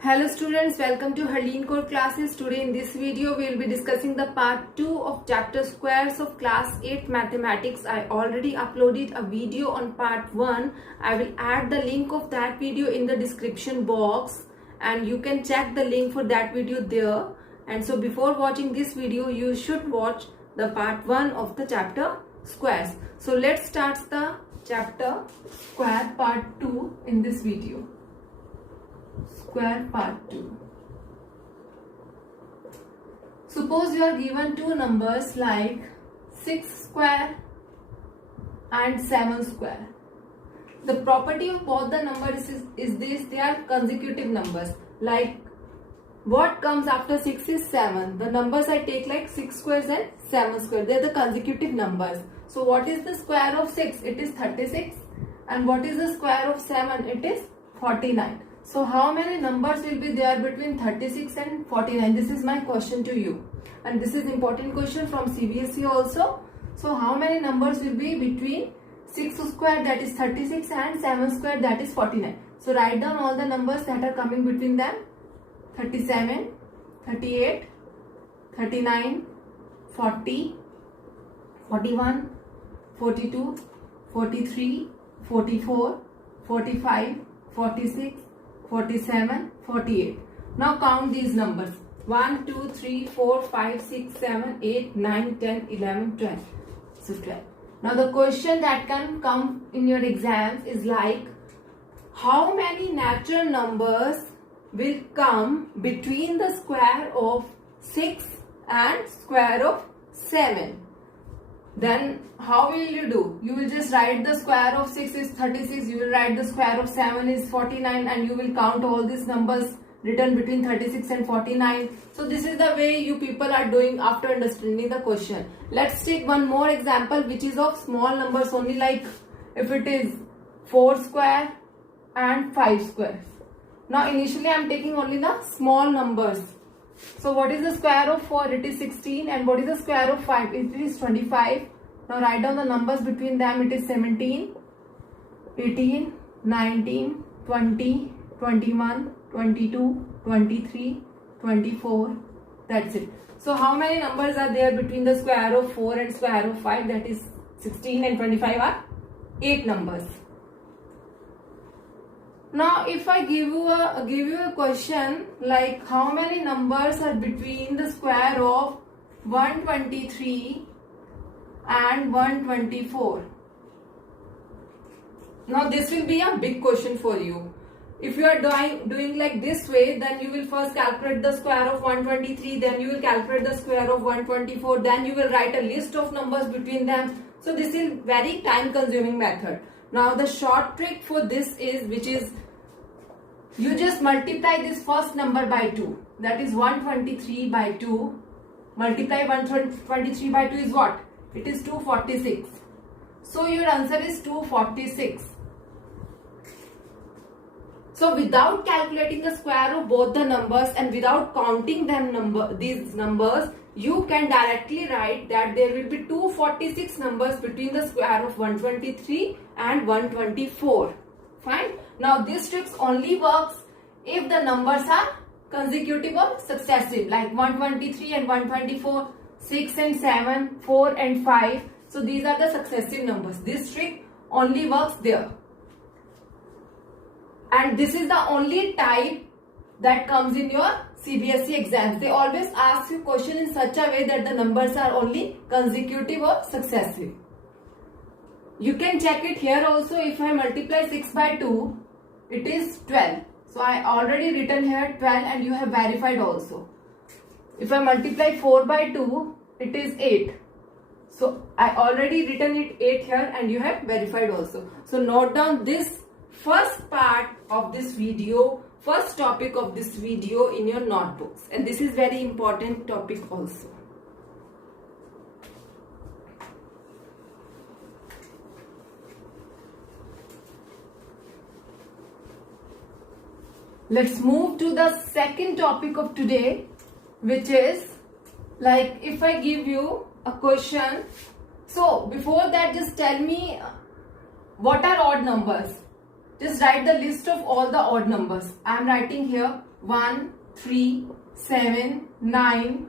Hello students, welcome to Harleen Core classes. Today in this video we will be discussing the part 2 of chapter squares of class 8 mathematics. I already uploaded a video on part 1. I will add the link of that video in the description box and you can check the link for that video there. And so before watching this video you should watch the part 1 of the chapter squares. So let's start the chapter square part 2 in this video. Square part 2. Suppose you are given two numbers like 6 square and 7 square. The property of both the numbers is this: they are consecutive numbers. Like what comes after 6 is 7. The numbers I take like 6 squares and 7 squares. They are the consecutive numbers. So what is the square of 6? It is 36. And what is the square of 7? It is 49. So how many numbers will be there between 36 and 49? This is my question to you. And this is important question from CBSE also. So how many numbers will be between 6 square, that is 36, and 7 square, that is 49? So write down all the numbers that are coming between them. 37, 38, 39, 40, 41, 42, 43, 44, 45, 46, 47, 48. Now count these numbers. 1, 2, 3, 4, 5, 6, 7, 8, 9, 10, 11, 12. So 12. Now the question that can come in your exams is like, how many natural numbers will come between the square of 6 and square of 7? Then how will you do? You will just write the square of 6 is 36, you will write the square of 7 is 49, and you will count all these numbers written between 36 and 49. So this is the way you people are doing after understanding the question. Let's take one more example which is of small numbers only, like if it is 4 square and 5 squares. Now initially I am taking only the small numbers. So what is the square of 4? It is 16. And what is the square of 5? It is 25. Now write down the numbers between them. It is 17, 18, 19, 20, 21, 22, 23, 24. That's it. So how many numbers are there between the square of 4 and square of 5? That is 16 and 25 are 8 numbers. Now if I give you a question like how many numbers are between the square of 123 and 124. Now this will be a big question for you. If you are doing like this way, then you will first calculate the square of 123, then you will calculate the square of 124, then you will write a list of numbers between them. So this is very time consuming method. Now the short trick for this is, which is, you just multiply this first number by 2. That is 123 by 2. Multiply 123 by 2 is what? It is 246. So your answer is 246. So without calculating the square of both the numbers and without counting these numbers, you can directly write that there will be 246 numbers between the square of 123 and 124. Fine. Now this trick only works if the numbers are consecutive or successive, like 123 and 124, 6 and 7, 4 and 5. So these are the successive numbers. This trick only works there. And this is the only type that comes in your CBSE exams. They always ask you question in such a way that the numbers are only consecutive or successive. You can check it here also. If I multiply 6 by 2, it is 12. So I already written here 12 and you have verified also. If I multiply 4 by 2, it is 8. So I already written it 8 here and you have verified also. So note down this first part of this video, first topic of this video in your notebooks. And this is very important topic also. Let's move to the second topic of today, which is like if I give you a question. So before that, just tell me what are odd numbers. Just write the list of all the odd numbers. I am writing here 1, 3, 7, 9,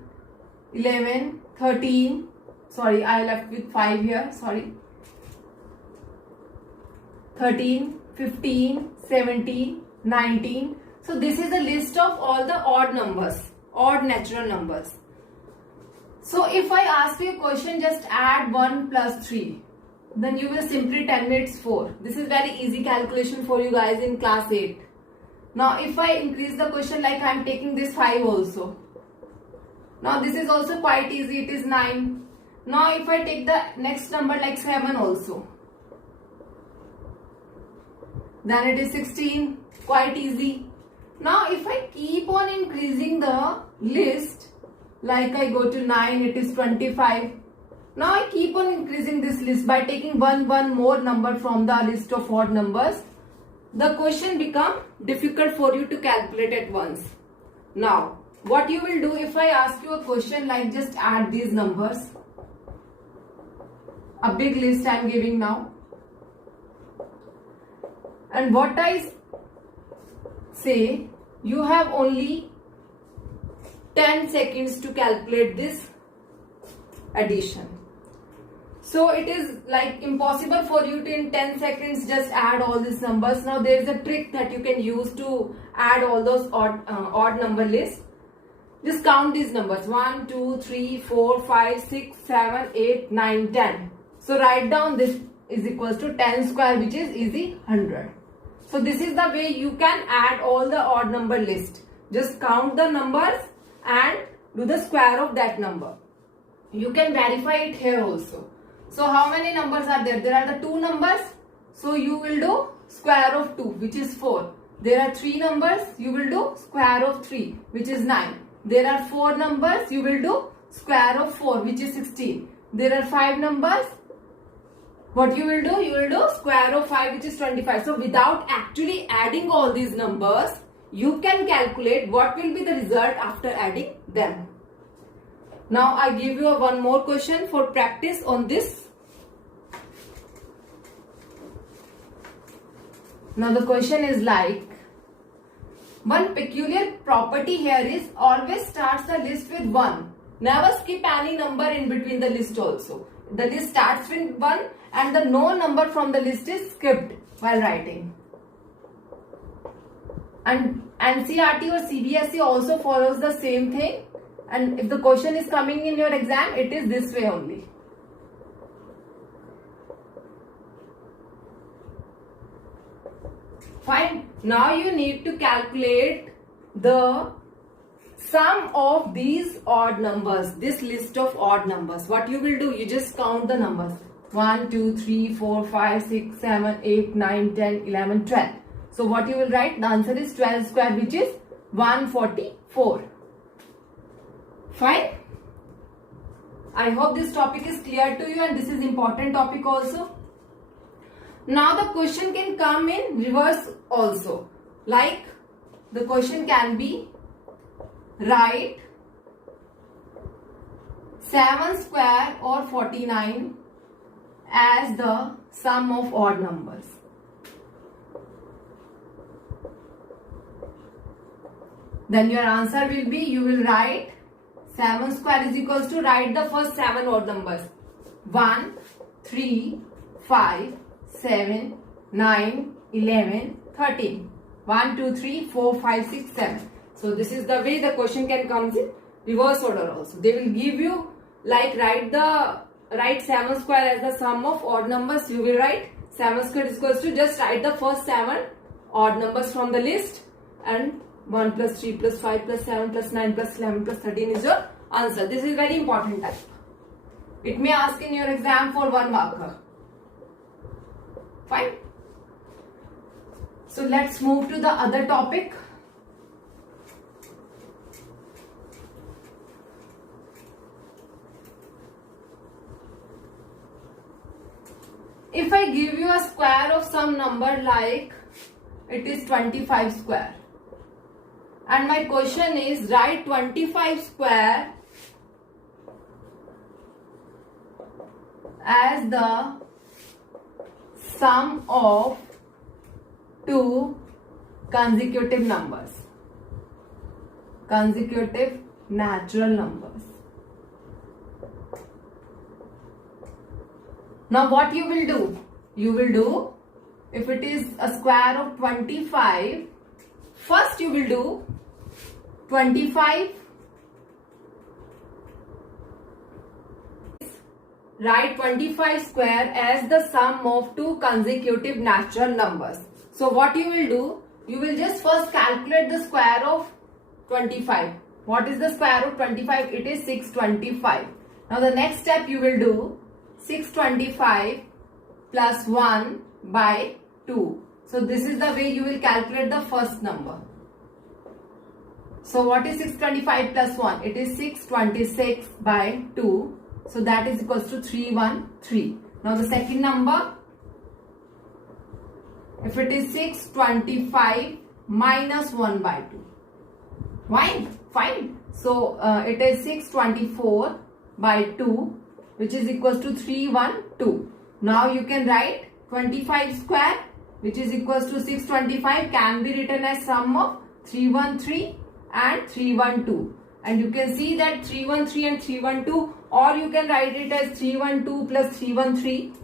11, 13. Sorry, I left with 5 here. Sorry. 13, 15, 17, 19. So this is a list of all the odd numbers, odd natural numbers. So if I ask you a question, just add 1 plus 3. Then you will simply tell me it's 4. This is very easy calculation for you guys in class 8. Now if I increase the question, like I am taking this 5 also. Now this is also quite easy, it is 9. Now if I take the next number like 7 also, then it is 16, quite easy. Now if I keep on increasing the list, like I go to 9, it is 25. Now I keep on increasing this list by taking one more number from the list of odd numbers. The question become difficult for you to calculate at once. Now what you will do, if I ask you a question like just add these numbers, a big list I am giving now, and what I say, you have only 10 seconds to calculate this addition. So it is like impossible for you to in 10 seconds just add all these numbers. Now there is a trick that you can use to add all those odd number lists. Just count these numbers: 1, 2, 3, 4, 5, 6, 7, 8, 9, 10. So write down this is equals to 10 square, which is easy 100. So this is the way you can add all the odd number list. Just count the numbers and do the square of that number. You can verify it here also. So how many numbers are there? There are the 2 numbers. So you will do square of 2, which is 4. There are 3 numbers. You will do square of 3, which is 9. There are 4 numbers. You will do square of 4, which is 16. There are 5 numbers. What you will do? You will do square of 5, which is 25. So without actually adding all these numbers, you can calculate what will be the result after adding them. Now I give you one more question for practice on this. Now the question is like, one peculiar property here is always starts the list with 1. Never skip any number in between the list also. The list starts with 1 and the no number from the list is skipped while writing. And NCERT or CBSE also follows the same thing. And if the question is coming in your exam, it is this way only. Fine. Now you need to calculate the sum of these odd numbers, this list of odd numbers. What you will do, you just count the numbers. 1, 2, 3, 4, 5, 6, 7, 8, 9, 10, 11, 12. So what you will write? The answer is 12 square, which is 144. Fine. I hope this topic is clear to you and this is important topic also. Now the question can come in reverse also. Like the question can be, write 7 square or 49 as the sum of odd numbers. Then your answer will be, you will write 7 square is equals to, write the first 7 odd numbers. 1, 3, 5, 7, 9, 11, 13. 1, 2, 3, 4, 5, 6, 7. So this is the way the question can come in reverse order also. They will give you like write 7 square as the sum of odd numbers. You will write 7 square is equals to, just write the first 7 odd numbers from the list and 1 plus 3 plus 5 plus 7 plus 9 plus 11 plus 13 is your answer. This is very important type. It may ask in your exam for 1 marker. Fine. So let's move to the other topic. If I give you a square of some number like it is 25 square. And my question is, write 25 square as the sum of 2 consecutive numbers. consecutive natural numbers. Now what you will do? You will do, if it is a square of 25, first you will do 25. Write 25 square as the sum of two consecutive natural numbers. So what you will do? You will just first calculate the square of 25. What is the square of 25? It is 625. Now the next step you will do 625 plus 1 by 2. So this is the way you will calculate the first number. So what is 625 plus 1? It is 626 by 2. So that is equals to 313. Now the second number, if it is 625 minus 1 by 2. Fine. So it is 624 by 2, which is equals to 312. Now you can write 25 square, which is equals to 625, can be written as sum of 313 and 312. And you can see that 313 and 312, or you can write it as 312 plus 313.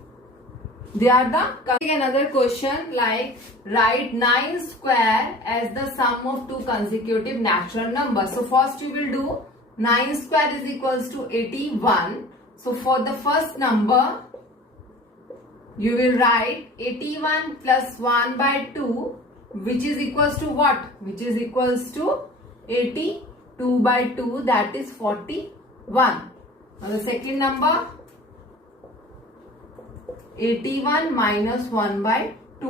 They are the. Another question like write 9 square as the sum of two consecutive natural numbers. So first you will do 9 square is equals to 81. So for the first number, you will write 81 plus 1 by 2, which is equals to what? Which is equals to 82 by 2, that is 41. Now the second number, 81 minus 1 by 2,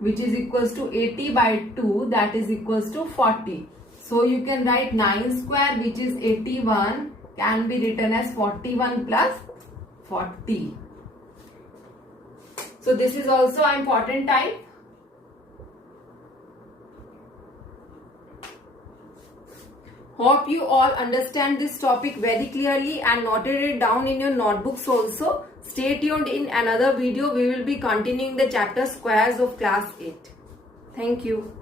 which is equals to 80 by 2, that is equals to 40. So you can write 9 square, which is 81, can be written as 41 plus 40. So this is also an important type. Hope you all understand this topic very clearly and noted it down in your notebooks also. Stay tuned. In another video we will be continuing the chapter squares of class 8. Thank you.